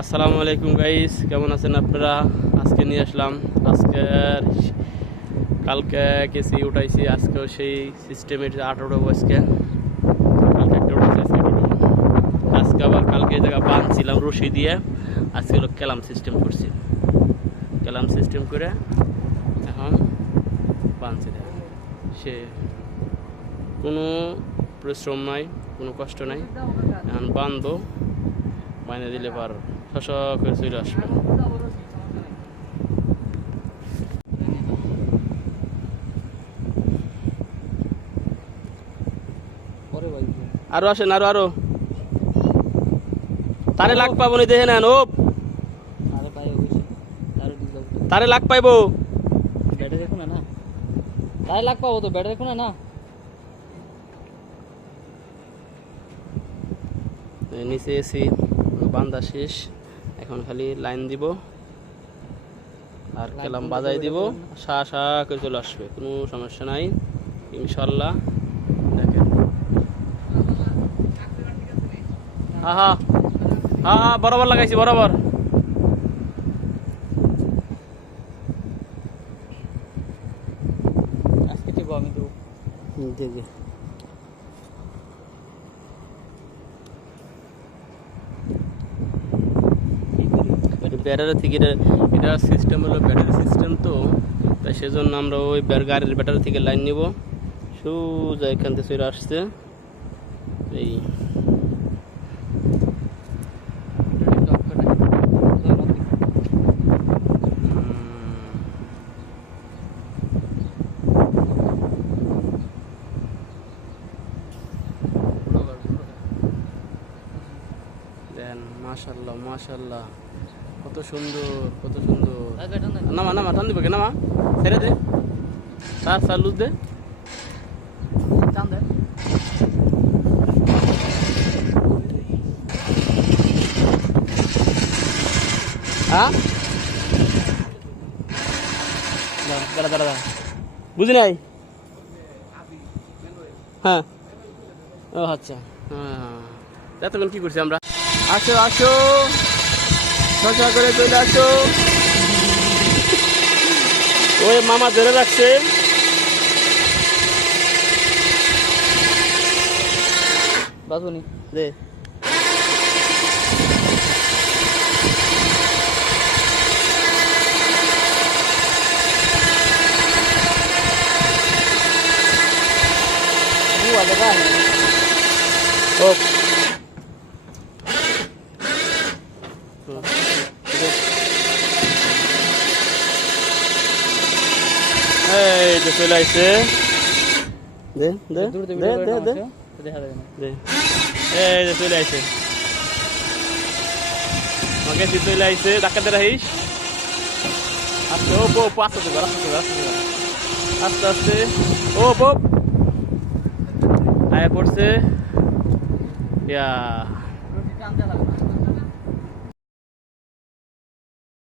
আসসালামু আলাইকুম গাইস, কেমন আছেন আপনারা? আজকে নিয়ে আসলাম কালকে কেসি উঠাইছি, আজকেও সেই সিস্টেমের 18 আজকে কালকে একটা উঠেছে, আজকে আবার কালকে এই জায়গা বাঁধছিলাম রশি দিয়ে, আজকে হলো ক্যালাম সিস্টেম করছি। ক্যালাম সিস্টেম করে এখন বাঁধছি। সে কোনো পরিশ্রম নাই, কোনো কষ্ট নাই। এখন বাঁধবো, বাইনে দিলে পার শশ করে চলে আসবে। আরো আসেন, আরো আরো তারে লাগ পাবো নি, দেখে নেন। ও তারে লাগ পাইবো, ব্যাটে দেখো না, তাই লাগ পাবো তো, ব্যাটে দেখো না। নিচে এসি বান্ধা শেষ, এখন খালি লাইন দিব আর কেলাম বাজাই দিব, সা সা করে চলে আসবে, কোনো সমস্যা নাই ইনশাল্লাহ। দেখেন, হা হা হা হা বরাবর লাগাইছি, বরাবর। আজকে টিপো আমি তো দেখি ব্যাটারি থেকে এটা সিস্টেম হলো ব্যাটারি সিস্টেম, তো তাই সেজন্য আমরা ওই গাড়ির ব্যাটারি থেকে লাইন নিব। সোজা এখান থেকে চলে আসছে এই দেন। মাশাল্লাহ মাশাল্লাহ, কত সুন্দর কত সুন্দর। নামা নামা, টান দিব কে, নামা, ছেড়ে দে, স্যার স্যার লুজ দে, টান দে। হ্যাঁ দাঁড়া দাঁড়া দাঁড়া, বুঝি নাই। হ্যাঁ ও আচ্ছা, হ্যাঁ এতক্ষণ কি করছি আমরা। আসো আসো, ছটা করে চলে আসো। ওই মামা ধরে রাখছে, বাজুনি দে ও এই যে চলে আসছে, দে দে দে দে দে দেখা যাবে না। দে, এই যে চলে আসছে, আমাকে চলে আসছে, ডাক্তার রাখিস আস্তে। ও পো আস্তে আস্তে আস্তে আস্তে আস্তে, ও পোপ আয়া পড়ছে। ইয়া